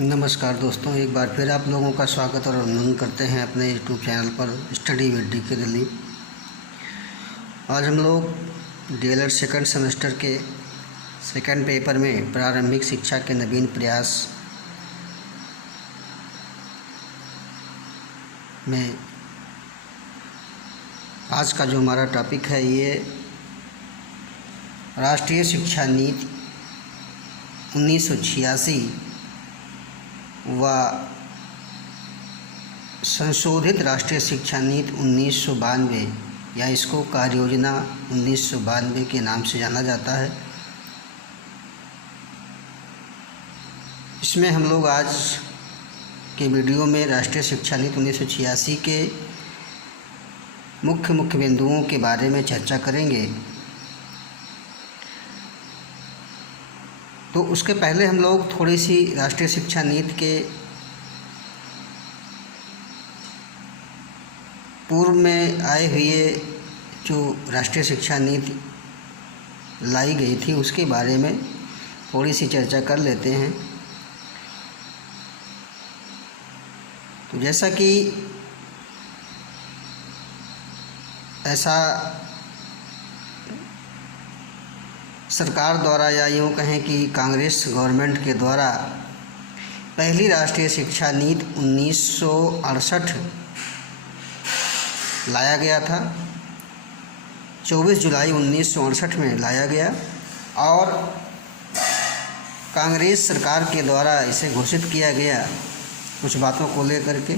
नमस्कार दोस्तों, एक बार फिर आप लोगों का स्वागत और अभिनंदन करते हैं अपने यूट्यूब चैनल पर स्टडी विद डी के दिल्ली। आज हम लोग डीएलएड सेकंड सेमेस्टर के सेकंड पेपर में प्रारंभिक शिक्षा के नवीन प्रयास में आज का जो हमारा टॉपिक है ये राष्ट्रीय शिक्षा नीति 1986 व संशोधित राष्ट्रीय शिक्षा नीति 1992 या इसको कार्य योजना 1992 के नाम से जाना जाता है। इसमें हम लोग आज के वीडियो में राष्ट्रीय शिक्षा नीति 1986 के मुख्य बिंदुओं के बारे में चर्चा करेंगे। तो उसके पहले हम लोग थोड़ी सी राष्ट्रीय शिक्षा नीति के पूर्व में आए हुए जो राष्ट्रीय शिक्षा नीति लाई गई थी उसके बारे में थोड़ी सी चर्चा कर लेते हैं। तो जैसा कि ऐसा सरकार द्वारा या यूँ कहें कि कांग्रेस गवर्नमेंट के द्वारा पहली राष्ट्रीय शिक्षा नीति 1968 लाया गया था। 24 जुलाई 1968 में लाया गया और कांग्रेस सरकार के द्वारा इसे घोषित किया गया कुछ बातों को लेकर के।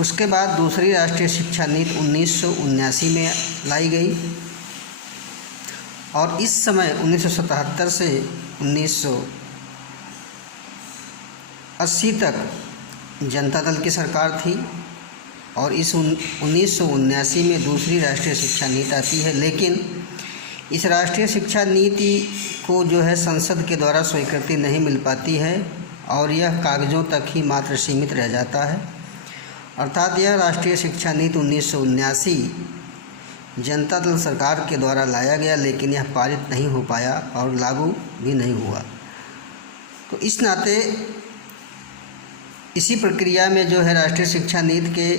उसके बाद दूसरी राष्ट्रीय शिक्षा नीति 1979 में लाई गई और इस समय 1977 से 1980 तक जनता दल की सरकार थी और इस 1979 में दूसरी राष्ट्रीय शिक्षा नीति आती है। लेकिन इस राष्ट्रीय शिक्षा नीति को जो है संसद के द्वारा स्वीकृति नहीं मिल पाती है और यह कागज़ों तक ही मात्र सीमित रह जाता है। अर्थात यह राष्ट्रीय शिक्षा नीति 1979 जनता दल सरकार के द्वारा लाया गया लेकिन यह पारित नहीं हो पाया और लागू भी नहीं हुआ। तो इस नाते इसी प्रक्रिया में जो है राष्ट्रीय शिक्षा नीति के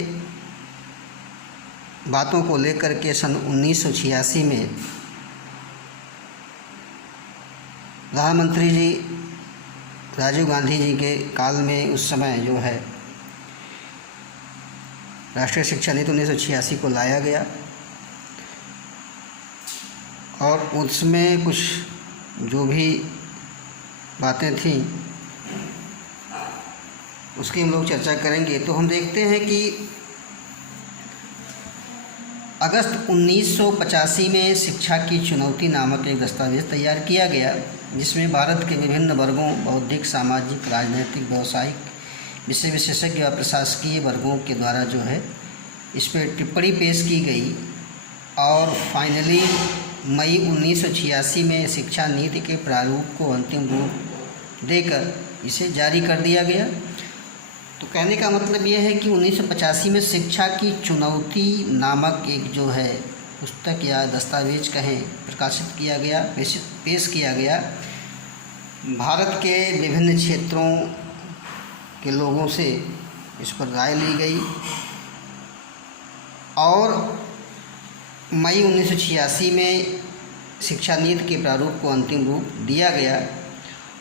बातों को लेकर के सन 1986 में प्रधानमंत्री जी राजीव गांधी जी के काल में उस समय जो है राष्ट्रीय शिक्षा नीति 1986 को लाया गया और उसमें कुछ जो भी बातें थीं उसकी हम लोग चर्चा करेंगे। तो हम देखते हैं कि अगस्त 1985 में शिक्षा की चुनौती नामक एक दस्तावेज़ तैयार किया गया जिसमें भारत के विभिन्न वर्गों बौद्धिक, सामाजिक, राजनीतिक, व्यावसायिक, विषय विशेषज्ञ व प्रशासकीय वर्गों के द्वारा जो है इस पर टिप्पणी पेश की गई और फाइनली मई 1986 में शिक्षा नीति के प्रारूप को अंतिम रूप देकर इसे जारी कर दिया गया। तो कहने का मतलब यह है कि 1985 में शिक्षा की चुनौती नामक एक जो है पुस्तक या दस्तावेज कहें प्रकाशित किया गया, पेश किया गया। भारत के विभिन्न क्षेत्रों के लोगों से इस पर राय ली गई और मई 1986 में शिक्षा नीति के प्रारूप को अंतिम रूप दिया गया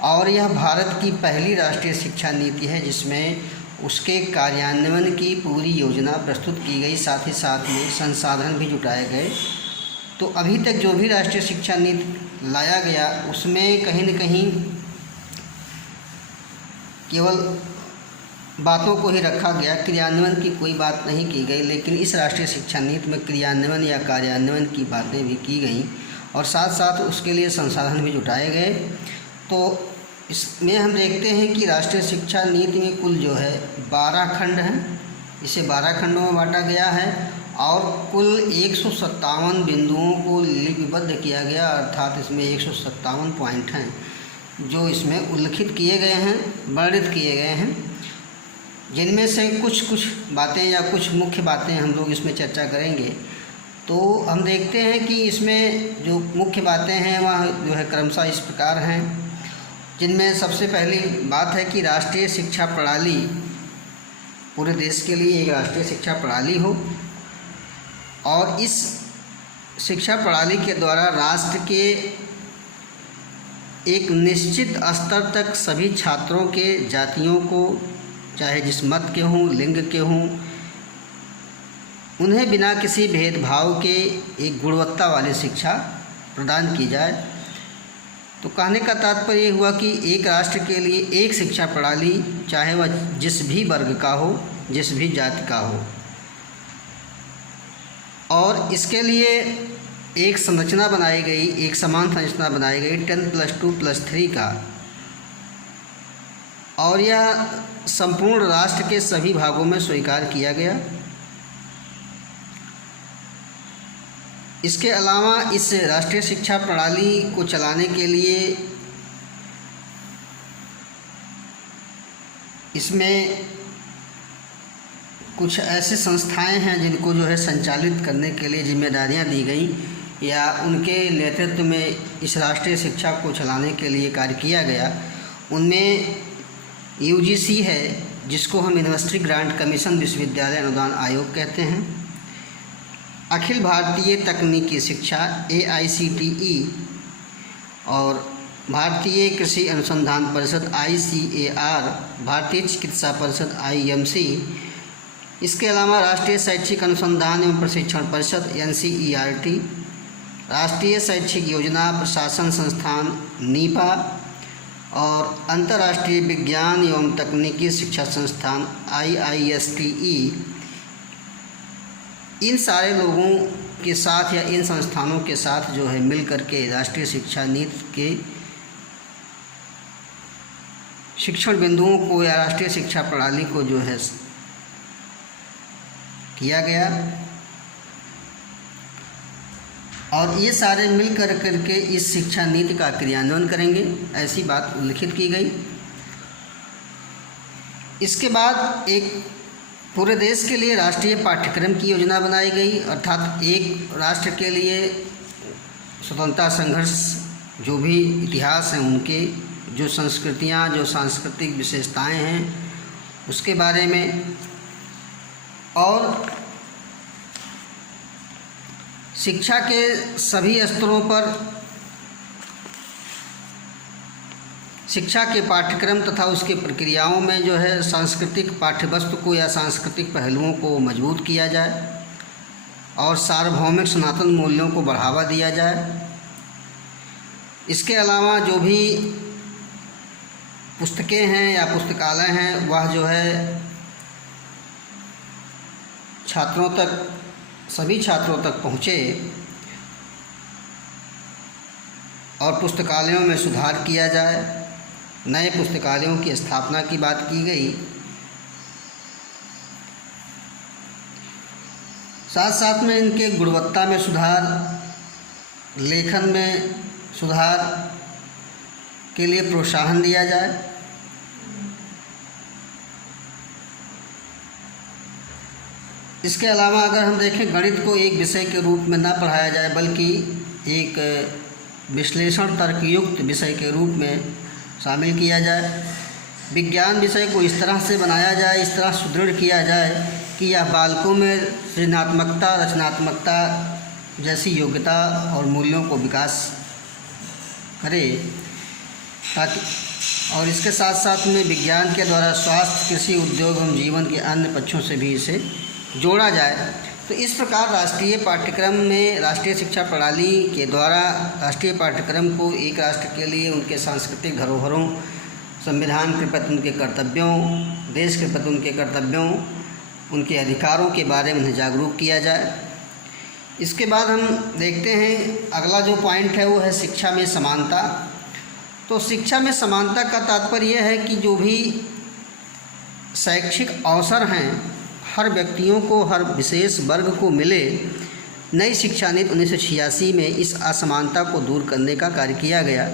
और यह भारत की पहली राष्ट्रीय शिक्षा नीति है जिसमें उसके कार्यान्वयन की पूरी योजना प्रस्तुत की गई, साथ ही साथ में संसाधन भी जुटाए गए। तो अभी तक जो भी राष्ट्रीय शिक्षा नीति लाया गया उसमें कहीं न कहीं केवल बातों को ही रखा गया, क्रियान्वयन की कोई बात नहीं की गई। लेकिन इस राष्ट्रीय शिक्षा नीति में क्रियान्वयन या कार्यान्वयन की बातें भी की गई और साथ साथ उसके लिए संसाधन भी जुटाए गए। तो इसमें हम देखते हैं कि राष्ट्रीय शिक्षा नीति में कुल जो है 12 खंड हैं, इसे 12 खंडों में बांटा गया है और कुल 157 बिंदुओं को लिपिबद्ध किया गया। अर्थात इसमें 157 पॉइंट हैं जो इसमें उल्लिखित किए गए हैं, वर्णित किए गए हैं, जिनमें से कुछ बातें या कुछ मुख्य बातें हम लोग इसमें चर्चा करेंगे। तो हम देखते हैं कि इसमें जो मुख्य बातें हैं वह जो है क्रमशः इस प्रकार हैं। जिनमें सबसे पहली बात है कि राष्ट्रीय शिक्षा प्रणाली, पूरे देश के लिए एक राष्ट्रीय शिक्षा प्रणाली हो और इस शिक्षा प्रणाली के द्वारा राष्ट्र के एक निश्चित स्तर तक सभी छात्रों के, जातियों को, चाहे जिस मत के हों, लिंग के हों, उन्हें बिना किसी भेदभाव के एक गुणवत्ता वाली शिक्षा प्रदान की जाए। तो कहने का तात्पर्य हुआ कि एक राष्ट्र के लिए एक शिक्षा प्रणाली, चाहे वह जिस भी वर्ग का हो, जिस भी जाति का हो, और इसके लिए एक संरचना बनाई गई, एक समान संरचना बनाई गई 10+2+3 का, और यह संपूर्ण राष्ट्र के सभी भागों में स्वीकार किया गया। इसके अलावा इस राष्ट्रीय शिक्षा प्रणाली को चलाने के लिए इसमें कुछ ऐसी संस्थाएं हैं जिनको जो है संचालित करने के लिए जिम्मेदारियां दी गई या उनके नेतृत्व में इस राष्ट्रीय शिक्षा को चलाने के लिए कार्य किया गया। उनमें यूजीसी है, जिसको हम यूनिवर्सिटी ग्रांट कमीशन, विश्वविद्यालय अनुदान आयोग कहते हैं। अखिल भारतीय तकनीकी शिक्षा AICTE और भारतीय कृषि अनुसंधान परिषद ICAR, भारतीय चिकित्सा परिषद IMC, इसके अलावा राष्ट्रीय शैक्षिक अनुसंधान एवं प्रशिक्षण परिषद NCERT, राष्ट्रीय शैक्षिक योजना प्रशासन संस्थान NIPA और अंतर्राष्ट्रीय विज्ञान एवं तकनीकी शिक्षा संस्थान IISTE। इन सारे लोगों के साथ या इन संस्थानों के साथ जो है मिल करके राष्ट्रीय शिक्षा नीति के शिक्षण बिंदुओं को या राष्ट्रीय शिक्षा प्रणाली को जो है किया गया, और ये सारे मिल करके इस शिक्षा नीति का क्रियान्वयन करेंगे, ऐसी बात उल्लिखित की गई। इसके बाद एक पूरे देश के लिए राष्ट्रीय पाठ्यक्रम की योजना बनाई गई, अर्थात एक राष्ट्र के लिए स्वतंत्रता संघर्ष, जो भी इतिहास हैं उनके, जो संस्कृतियाँ, जो सांस्कृतिक विशेषताएं हैं उसके बारे में, और शिक्षा के सभी स्तरों पर शिक्षा के पाठ्यक्रम तथा उसके प्रक्रियाओं में जो है सांस्कृतिक पाठ्यवस्तु को या सांस्कृतिक पहलुओं को मजबूत किया जाए और सार्वभौमिक सनातन मूल्यों को बढ़ावा दिया जाए। इसके अलावा जो भी पुस्तकें हैं या पुस्तकालय हैं वह जो है छात्रों तक, सभी छात्रों तक पहुँचे और पुस्तकालयों में सुधार किया जाए। नए पुस्तकालयों की स्थापना की बात की गई। साथ साथ में इनके गुणवत्ता में सुधार, लेखन में सुधार के लिए प्रोत्साहन दिया जाए। इसके अलावा अगर हम देखें, गणित को एक विषय के रूप में न पढ़ाया जाए बल्कि एक विश्लेषण तर्कयुक्त विषय के रूप में शामिल किया जाए। विज्ञान विषय को इस तरह से बनाया जाए, इस तरह सुदृढ़ किया जाए कि यह बालकों में सृजनात्मकता, रचनात्मकता जैसी योग्यता और मूल्यों को विकास करे, ताकि और इसके साथ साथ में विज्ञान के द्वारा स्वास्थ्य, कृषि, उद्योग एवं जीवन के अन्य पक्षों से भी इसे जोड़ा जाए। तो इस प्रकार राष्ट्रीय पाठ्यक्रम में, राष्ट्रीय शिक्षा प्रणाली के द्वारा राष्ट्रीय पाठ्यक्रम को एक राष्ट्र के लिए उनके सांस्कृतिक धरोहरों, संविधान के प्रति उनके कर्तव्यों, देश के प्रति उनके कर्तव्यों, उनके अधिकारों के बारे में उन्हें जागरूक किया जाए। इसके बाद हम देखते हैं अगला जो पॉइंट है वो है शिक्षा में समानता। तो शिक्षा में समानता का तात्पर्य यह है कि जो भी शैक्षिक अवसर हैं हर व्यक्तियों को, हर विशेष वर्ग को मिले। नई शिक्षा नीति 1986 में इस असमानता को दूर करने का कार्य किया गया,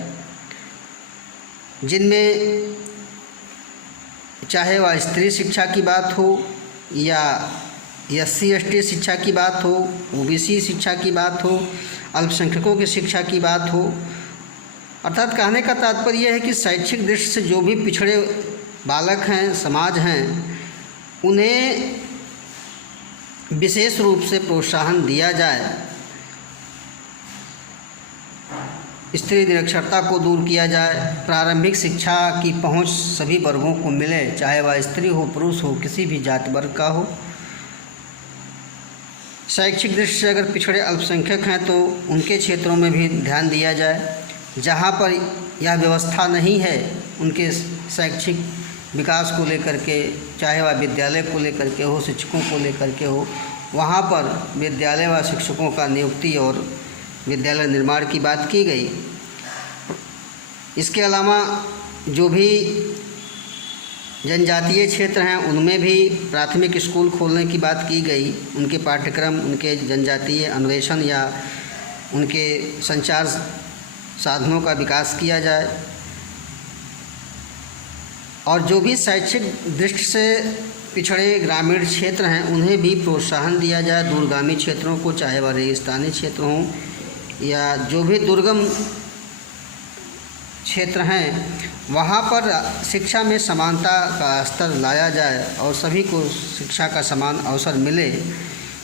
जिनमें चाहे वह स्त्री शिक्षा की बात हो या SC/ST शिक्षा की बात हो, OBC शिक्षा की बात हो, अल्पसंख्यकों की शिक्षा की बात हो, अर्थात कहने का तात्पर्य है कि शैक्षिक दृष्टि से जो भी पिछड़े बालक हैं, समाज हैं, उन्हें विशेष रूप से प्रोत्साहन दिया जाए, स्त्री निरक्षरता को दूर किया जाए, प्रारंभिक शिक्षा की पहुंच सभी वर्गों को मिले, चाहे वह स्त्री हो, पुरुष हो, किसी भी जाति वर्ग का हो। शैक्षिक दृष्टि से अगर पिछड़े अल्पसंख्यक हैं तो उनके क्षेत्रों में भी ध्यान दिया जाए। जहाँ पर यह व्यवस्था नहीं है उनके शैक्षिक विकास को लेकर के, चाहे वह विद्यालय को लेकर के हो, शिक्षकों को लेकर के हो, वहाँ पर विद्यालय व शिक्षकों का नियुक्ति और विद्यालय निर्माण की बात की गई। इसके अलावा जो भी जनजातीय क्षेत्र हैं उनमें भी प्राथमिक स्कूल खोलने की बात की गई। उनके पाठ्यक्रम, उनके जनजातीय अन्वेषण या उनके संचार साधनों का विकास किया जाए। और जो भी शैक्षिक दृष्टि से पिछड़े ग्रामीण क्षेत्र हैं उन्हें भी प्रोत्साहन दिया जाए। दूरगामी क्षेत्रों को, चाहे वह रेगिस्तानी क्षेत्र हों या जो भी दुर्गम क्षेत्र हैं, वहाँ पर शिक्षा में समानता का स्तर लाया जाए और सभी को शिक्षा का समान अवसर मिले।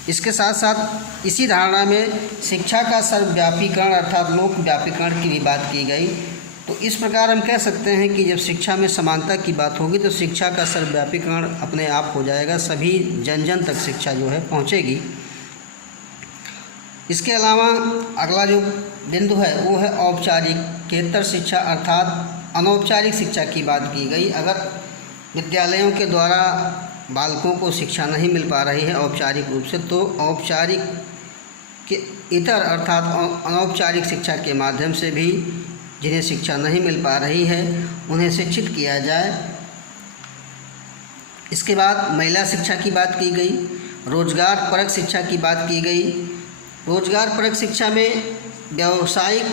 इसके साथ साथ इसी धारणा में शिक्षा का सर्वव्यापीकरण अर्थात लोक व्यापीकरण की भी बात की गई। तो इस प्रकार हम कह सकते हैं कि जब शिक्षा में समानता की बात होगी तो शिक्षा का सर्वव्यापीकरण अपने आप हो जाएगा, सभी जन जन तक शिक्षा जो है पहुँचेगी। इसके अलावा अगला जो बिंदु है वो है औपचारिकेतर शिक्षा अर्थात अनौपचारिक शिक्षा की बात की गई। अगर विद्यालयों के द्वारा बालकों को शिक्षा नहीं मिल पा रही है औपचारिक रूप से, तो औपचारिक के इतर अर्थात अनौपचारिक शिक्षा के माध्यम से भी जिन्हें शिक्षा नहीं मिल पा रही है उन्हें शिक्षित किया जाए। इसके बाद महिला शिक्षा की बात की गई, रोजगार परक शिक्षा की बात की गई। रोजगार परक शिक्षा में व्यावसायिक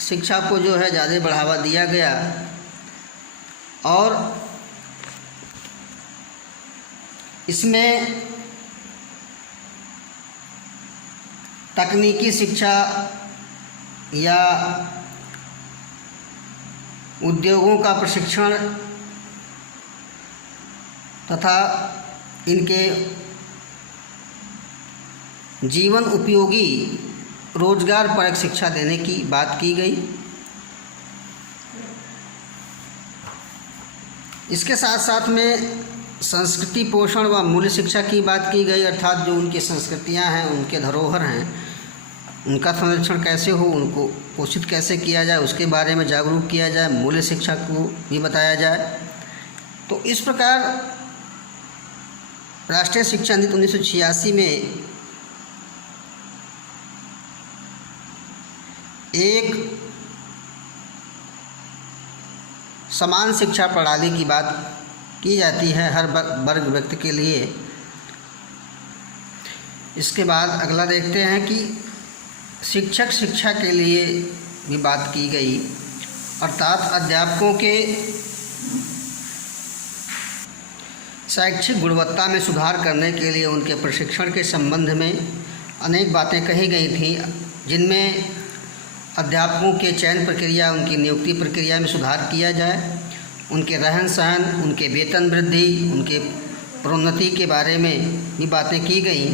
शिक्षा को जो है ज़्यादा बढ़ावा दिया गया और इसमें तकनीकी शिक्षा या उद्योगों का प्रशिक्षण तथा इनके जीवन उपयोगी रोजगार परक शिक्षा देने की बात की गई। इसके साथ साथ में संस्कृति पोषण व मूल्य शिक्षा की बात की गई, अर्थात जो उनकी संस्कृतियां हैं, उनके धरोहर हैं, उनका संरक्षण कैसे हो, उनको पोषित कैसे किया जाए, उसके बारे में जागरूक किया जाए, मूल्य शिक्षा को भी बताया जाए। तो इस प्रकार राष्ट्रीय शिक्षा नीति 1986 में एक समान शिक्षा प्रणाली की बात की जाती है हर वर्ग व्यक्ति के लिए। इसके बाद अगला देखते हैं कि शिक्षक शिक्षा के लिए भी बात की गई, अर्थात अध्यापकों के शैक्षिक गुणवत्ता में सुधार करने के लिए उनके प्रशिक्षण के संबंध में अनेक बातें कही गई थीं, जिनमें अध्यापकों के चयन प्रक्रिया, उनकी नियुक्ति प्रक्रिया में सुधार किया जाए, उनके रहन सहन, उनके वेतन वृद्धि, उनके प्रोन्नति के बारे में भी बातें की गई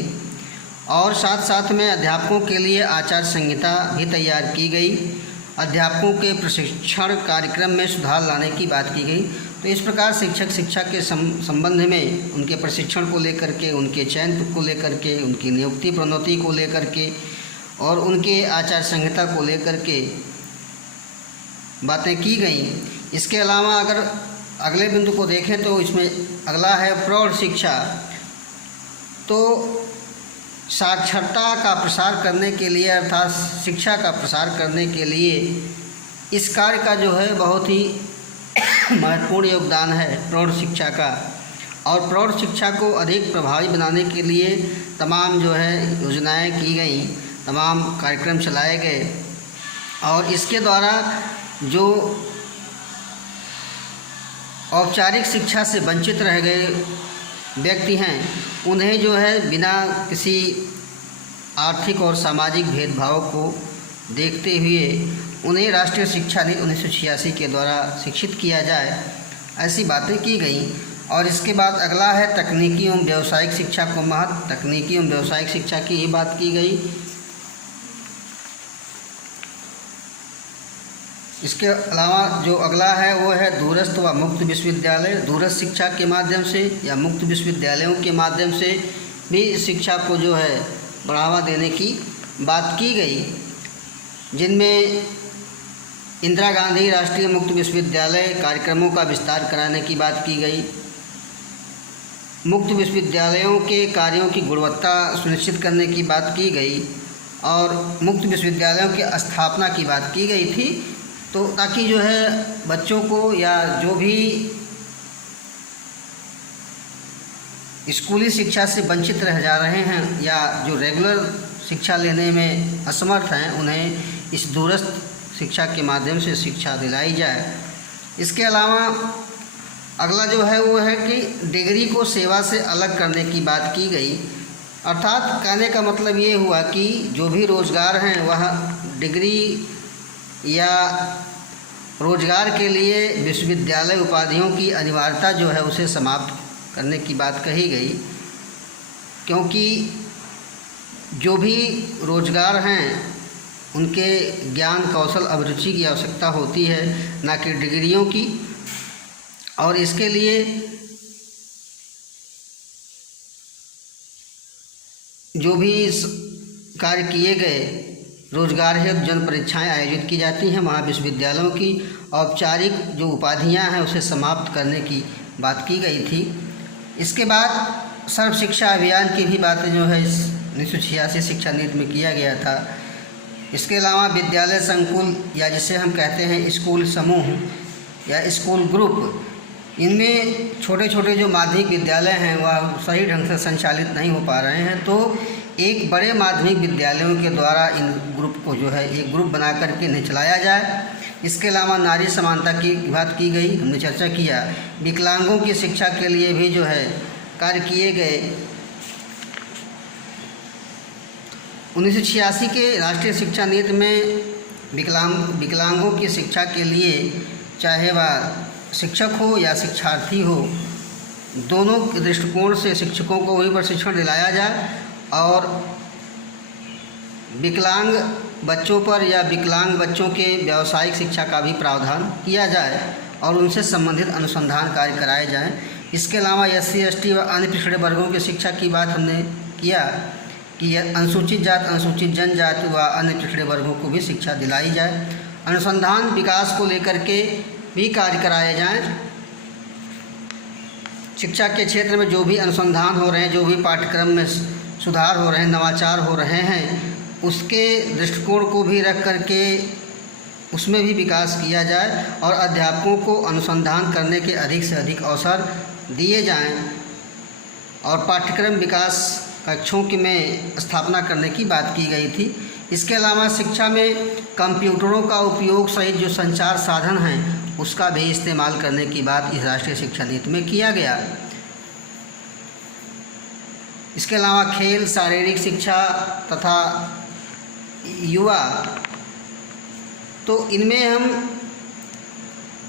और साथ साथ में अध्यापकों के लिए आचार संहिता भी तैयार की गई। अध्यापकों के प्रशिक्षण कार्यक्रम में सुधार लाने की बात की गई। तो इस प्रकार शिक्षक शिक्षा के संबंध में उनके प्रशिक्षण को लेकर के, उनके चयन को लेकर के, उनकी नियुक्ति प्रोन्नति को लेकर के और उनके आचार संहिता को लेकर के बातें की गई। इसके अलावा अगर अगले बिंदु को देखें तो इसमें अगला है प्रौढ़ शिक्षा। तो साक्षरता का प्रसार करने के लिए अर्थात शिक्षा का प्रसार करने के लिए इस कार्य का जो है बहुत ही महत्वपूर्ण योगदान है प्रौढ़ शिक्षा का। और प्रौढ़ शिक्षा को अधिक प्रभावी बनाने के लिए तमाम जो है योजनाएं की गई, तमाम कार्यक्रम चलाए गए और इसके द्वारा जो औपचारिक शिक्षा से वंचित रह गए व्यक्ति हैं उन्हें जो है बिना किसी आर्थिक और सामाजिक भेदभाव को देखते हुए उन्हें राष्ट्रीय शिक्षा नीति 1986 के द्वारा शिक्षित किया जाए, ऐसी बातें की गई। और इसके बाद अगला है तकनीकी एवं व्यावसायिक शिक्षा को महत्व। तकनीकी एवं व्यावसायिक शिक्षा की ही बात की गई। इसके अलावा जो अगला है वो है दूरस्थ व मुक्त विश्वविद्यालय। दूरस्थ शिक्षा के माध्यम से या मुक्त विश्वविद्यालयों के माध्यम से भी शिक्षा को जो है बढ़ावा देने की बात की गई, जिनमें इंदिरा गांधी राष्ट्रीय मुक्त विश्वविद्यालय कार्यक्रमों का विस्तार कराने की बात की गई। मुक्त विश्वविद्यालयों के कार्यों की गुणवत्ता सुनिश्चित करने की बात की गई और मुक्त विश्वविद्यालयों की स्थापना की बात की गई थी, तो ताकि जो है बच्चों को या जो भी स्कूली शिक्षा से वंचित रह जा रहे हैं या जो रेगुलर शिक्षा लेने में असमर्थ हैं, उन्हें इस दूरस्थ शिक्षा के माध्यम से शिक्षा दिलाई जाए। इसके अलावा अगला जो है वो है कि डिग्री को सेवा से अलग करने की बात की गई। अर्थात कहने का मतलब ये हुआ कि जो भी रोज़गार हैं वह डिग्री या रोज़गार के लिए विश्वविद्यालय उपाधियों की अनिवार्यता जो है उसे समाप्त करने की बात कही गई, क्योंकि जो भी रोज़गार हैं उनके ज्ञान कौशल अभिरुचि की आवश्यकता होती है, ना कि डिग्रियों की। और इसके लिए जो भी कार्य किए गए, रोजगार हेतु जन परीक्षाएँ आयोजित की जाती हैं, वहाँ विश्वविद्यालयों की औपचारिक जो उपाधियाँ हैं उसे समाप्त करने की बात की गई थी। इसके बाद सर्व शिक्षा अभियान की भी बातें जो है इस 1986 शिक्षा नीति में किया गया था। इसके अलावा विद्यालय संकुल या जिसे हम कहते हैं स्कूल समूह या स्कूल ग्रुप, इनमें छोटे छोटे जो माध्यमिक विद्यालय हैं वह सही ढंग से संचालित नहीं हो पा रहे हैं, तो एक बड़े माध्यमिक विद्यालयों के द्वारा इन ग्रुप को जो है एक ग्रुप बना करके इन्हें चलाया जाए। इसके अलावा नारी समानता की बात की गई, हमने चर्चा किया। विकलांगों की शिक्षा के लिए भी जो है कार्य किए गए। 1986 के राष्ट्रीय शिक्षा नीति में विकलांगों की शिक्षा के लिए, चाहे वह शिक्षक हो या शिक्षार्थी हो, दोनों दृष्टिकोण से शिक्षकों को वही प्रशिक्षण दिलाया जाए और विकलांग बच्चों पर या विकलांग बच्चों के व्यावसायिक शिक्षा का भी प्रावधान किया जाए और उनसे संबंधित अनुसंधान कार्य कराए जाएं। इसके अलावा SC ST व अन्य पिछड़े वर्गों की शिक्षा की बात हमने किया कि अनुसूचित जाति, अनुसूचित जनजाति व अन्य पिछड़े वर्गों को भी शिक्षा दिलाई जाए। अनुसंधान विकास को लेकर के भी कार्य कराए जाएं। शिक्षा के क्षेत्र में जो भी अनुसंधान हो रहे हैं, जो भी पाठ्यक्रम में सुधार हो रहे हैं, नवाचार हो रहे हैं, उसके दृष्टिकोण को भी रख करके उसमें भी विकास किया जाए और अध्यापकों को अनुसंधान करने के अधिक से अधिक अवसर दिए जाएं और पाठ्यक्रम विकास कक्षों की में स्थापना करने की बात की गई थी। इसके अलावा शिक्षा में कंप्यूटरों का उपयोग सहित जो संचार साधन हैं उसका भी इस्तेमाल करने की बात इस राष्ट्रीय शिक्षा नीति में किया गया। इसके अलावा खेल, शारीरिक शिक्षा तथा युवा, तो इनमें हम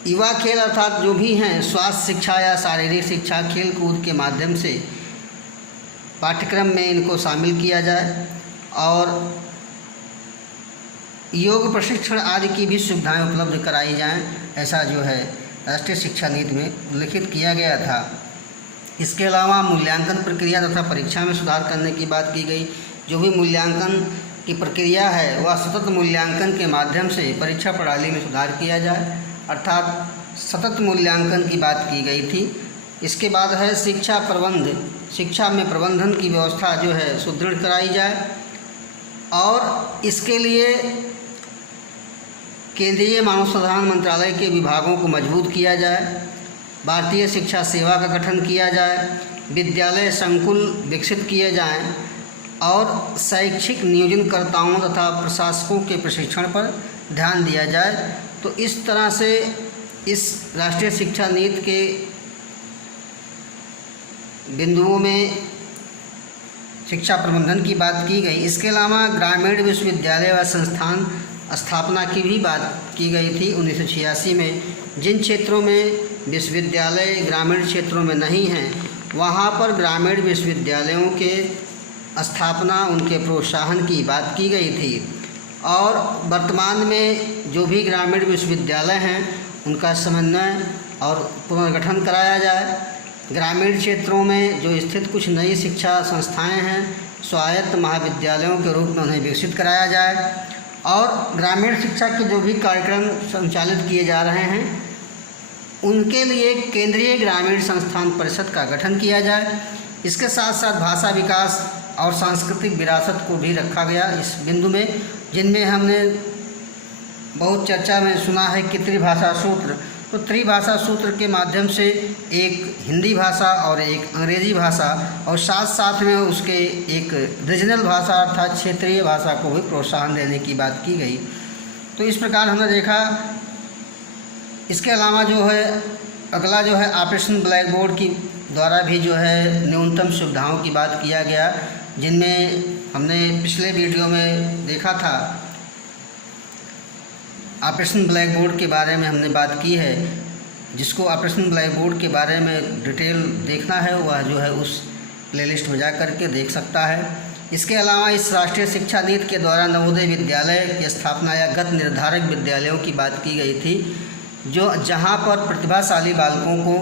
युवा खेल अर्थात जो भी हैं स्वास्थ्य शिक्षा या शारीरिक शिक्षा, खेल कूद के माध्यम से पाठ्यक्रम में इनको शामिल किया जाए और योग प्रशिक्षण आदि की भी सुविधाएं उपलब्ध कराई जाएं, ऐसा जो है राष्ट्रीय शिक्षा नीति में उल्लेखित किया गया था। इसके अलावा मूल्यांकन प्रक्रिया तथा परीक्षा में सुधार करने की बात की गई। जो भी मूल्यांकन की प्रक्रिया है वह सतत मूल्यांकन के माध्यम से परीक्षा प्रणाली में सुधार किया जाए, अर्थात सतत मूल्यांकन की बात की गई थी। इसके बाद है शिक्षा प्रबंध, शिक्षा में प्रबंधन की व्यवस्था जो है सुदृढ़ कराई जाए और इसके लिए केंद्रीय मानव संसाधन मंत्रालय के विभागों को मजबूत किया जाए, भारतीय शिक्षा सेवा का गठन किया जाए, विद्यालय संकुल विकसित किए जाएं और शैक्षिक नियोजनकर्ताओं तथा प्रशासकों के प्रशिक्षण पर ध्यान दिया जाए। तो इस तरह से इस राष्ट्रीय शिक्षा नीति के बिंदुओं में शिक्षा प्रबंधन की बात की गई। इसके अलावा ग्रामीण विश्वविद्यालय व संस्थान स्थापना की भी बात की गई थी 1986 में। जिन क्षेत्रों में विश्वविद्यालय ग्रामीण क्षेत्रों में नहीं हैं, वहाँ पर ग्रामीण विश्वविद्यालयों के स्थापना, उनके प्रोत्साहन की बात की गई थी। और वर्तमान में जो भी ग्रामीण विश्वविद्यालय हैं, उनका समन्वय और पुनर्गठन कराया जाए। ग्रामीण क्षेत्रों में जो स्थित कुछ नई शिक्षा संस्थाएं हैं, स्वायत्त महाविद्यालयों के रूप में उन्हें विकसित कराया जाए। और ग्रामीण शिक्षा के जो भी कार्यक्रम संचालित किए जा रहे हैं, उनके लिए केंद्रीय ग्रामीण संस्थान परिषद का गठन किया जाए। इसके साथ साथ भाषा विकास और सांस्कृतिक विरासत को भी रखा गया इस बिंदु में, जिनमें हमने बहुत चर्चा में सुना है कि त्रिभाषा सूत्र। तो त्रिभाषा सूत्र के माध्यम से एक हिंदी भाषा और एक अंग्रेज़ी भाषा और साथ साथ में उसके एक रीजनल भाषा अर्थात क्षेत्रीय भाषा को भी प्रोत्साहन देने की बात की गई। तो इस प्रकार हमने देखा। इसके अलावा जो है अगला जो है ऑपरेशन ब्लैक बोर्ड की द्वारा भी जो है न्यूनतम सुविधाओं की बात किया गया, जिनमें हमने पिछले वीडियो में देखा था। ऑपरेशन ब्लैक बोर्ड के बारे में हमने बात की है। जिसको ऑपरेशन ब्लैक बोर्ड के बारे में डिटेल देखना है, वह जो है उस प्लेलिस्ट में जा कर के देख सकता है। इसके अलावा इस राष्ट्रीय शिक्षा नीति के द्वारा नवोदय विद्यालय की स्थापना या गत निर्धारक विद्यालयों की बात की गई थी, जो जहां पर प्रतिभाशाली बालकों को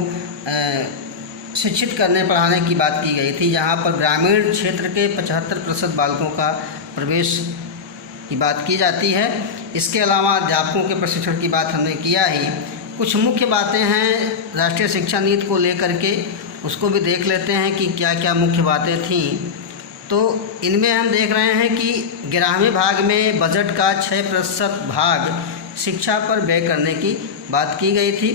शिक्षित करने पढ़ाने की बात की गई थी, जहां पर ग्रामीण क्षेत्र के 75% बालकों का प्रवेश की बात की जाती है। इसके अलावा अध्यापकों के प्रशिक्षण की बात हमने किया ही। कुछ मुख्य बातें हैं राष्ट्रीय शिक्षा नीति को लेकर के, उसको भी देख लेते हैं कि क्या क्या मुख्य बातें थीं। तो इनमें हम देख रहे हैं कि 11वें भाग में बजट का 6% भाग शिक्षा पर व्यय करने की बात की गई थी।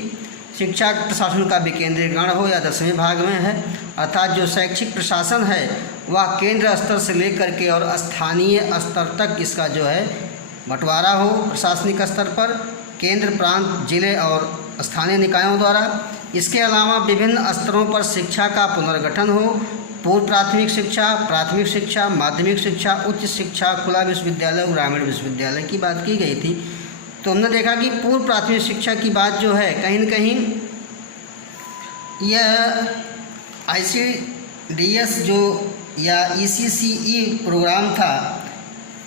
शिक्षा प्रशासन का विकेंद्रीकरण हो या 10वें भाग में है, अर्थात जो शैक्षिक प्रशासन है वह केंद्र स्तर से लेकर के और स्थानीय स्तर तक इसका जो है बंटवारा हो प्रशासनिक स्तर पर, केंद्र, प्रांत, जिले और स्थानीय निकायों द्वारा। इसके अलावा विभिन्न स्तरों पर शिक्षा का पुनर्गठन हो, पूर्व प्राथमिक शिक्षा, माध्यमिक शिक्षा, उच्च शिक्षा, खुला विश्वविद्यालय, ग्रामीण विश्वविद्यालय की बात की गई थी। तो हमने देखा कि पूर्व प्राथमिक शिक्षा की बात जो है कहीं न कहीं यह ICDS जो या ECCE प्रोग्राम था,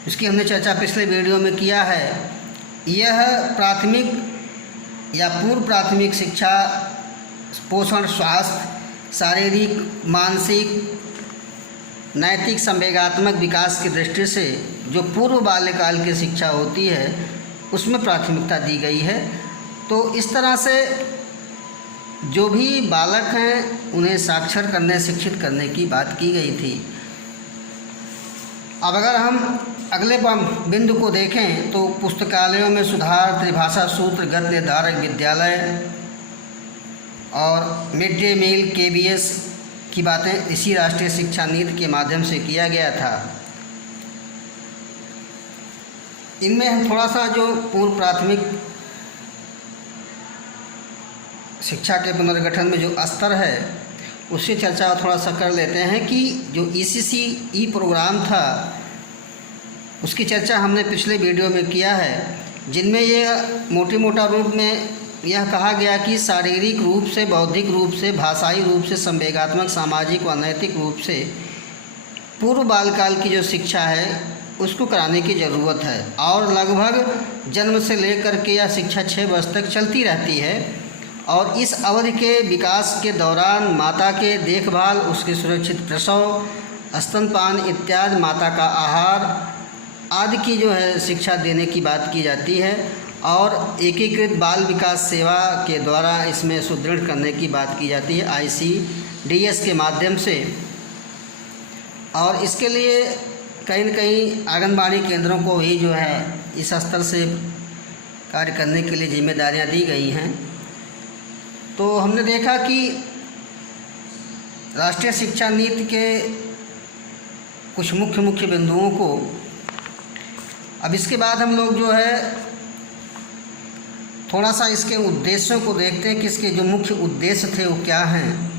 उसकी हमने चर्चा पिछले वीडियो में किया है। यह प्राथमिक या पूर्व प्राथमिक शिक्षा पोषण, स्वास्थ्य, शारीरिक, मानसिक, नैतिक, संवेगात्मक विकास की दृष्टि से जो पूर्व बाल्यकाल की शिक्षा होती है उसमें प्राथमिकता दी गई है। तो इस तरह से जो भी बालक हैं उन्हें साक्षर करने, शिक्षित करने की बात की गई थी। अब अगर हम अगले बिंदु को देखें तो पुस्तकालयों में सुधार, त्रिभाषा सूत्र, गत निर्धारक विद्यालय और मिड डे मील KBS की बातें इसी राष्ट्रीय शिक्षा नीति के माध्यम से किया गया था। इनमें हम थोड़ा सा जो पूर्व प्राथमिक शिक्षा के पुनर्गठन में जो स्तर है उसकी चर्चा थोड़ा सा कर लेते हैं कि जो ECCE प्रोग्राम था उसकी चर्चा हमने पिछले वीडियो में किया है, जिनमें यह मोटा रूप में यह कहा गया कि शारीरिक रूप से, बौद्धिक रूप से, भाषाई रूप से, संवेगात्मक, सामाजिक व नैतिक रूप से पूर्व बालकाल की जो शिक्षा है उसको कराने की ज़रूरत है। और लगभग जन्म से लेकर के यह शिक्षा 6 वर्ष तक चलती रहती है और इस अवधि के विकास के दौरान माता के देखभाल, उसके सुरक्षित प्रसव, स्तनपान इत्यादि, माता का आहार आदि की जो है शिक्षा देने की बात की जाती है और एकीकृत बाल विकास सेवा के द्वारा इसमें सुदृढ़ करने की बात की जाती है ICDS के माध्यम से। और इसके लिए कहीं न कहीं आंगनबाड़ी केंद्रों को ही जो है इस स्तर से कार्य करने के लिए जिम्मेदारियां दी गई हैं। तो हमने देखा कि राष्ट्रीय शिक्षा नीति के कुछ मुख्य बिंदुओं को, अब इसके बाद हम लोग जो है थोड़ा सा इसके उद्देश्यों को देखते हैं कि इसके जो मुख्य उद्देश्य थे वो क्या हैं।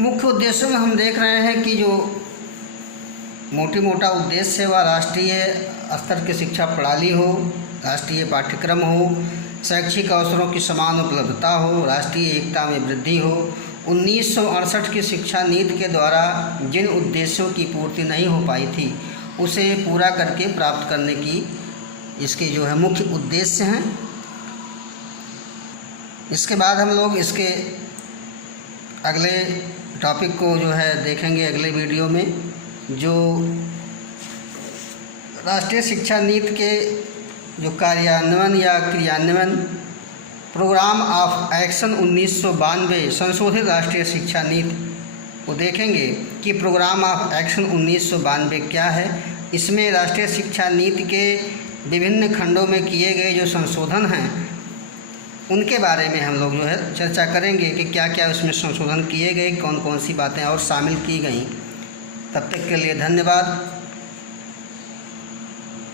मुख्य उद्देश्यों में हम देख रहे हैं कि जो मोटा उद्देश्य है वह राष्ट्रीय स्तर की शिक्षा प्रणाली हो, राष्ट्रीय पाठ्यक्रम हो, शैक्षिक अवसरों की समान उपलब्धता हो, राष्ट्रीय एकता में वृद्धि हो। 1968 की शिक्षा नीति के द्वारा जिन उद्देश्यों की पूर्ति नहीं हो पाई थी उसे पूरा करके प्राप्त करने की इसके जो है मुख्य उद्देश्य हैं। इसके बाद हम लोग इसके अगले टॉपिक को जो है देखेंगे अगले वीडियो में, जो राष्ट्रीय शिक्षा नीति के जो कार्यान्वयन या क्रियान्वयन प्रोग्राम ऑफ एक्शन 1992 संशोधित राष्ट्रीय शिक्षा नीति को देखेंगे कि प्रोग्राम ऑफ एक्शन 1992 क्या है। इसमें राष्ट्रीय शिक्षा नीति के विभिन्न खंडों में किए गए जो संशोधन हैं उनके बारे में हम लोग जो है चर्चा करेंगे कि क्या क्या उसमें संशोधन किए गए, कौन कौन सी बातें और शामिल की गई। तब तक के लिए धन्यवाद।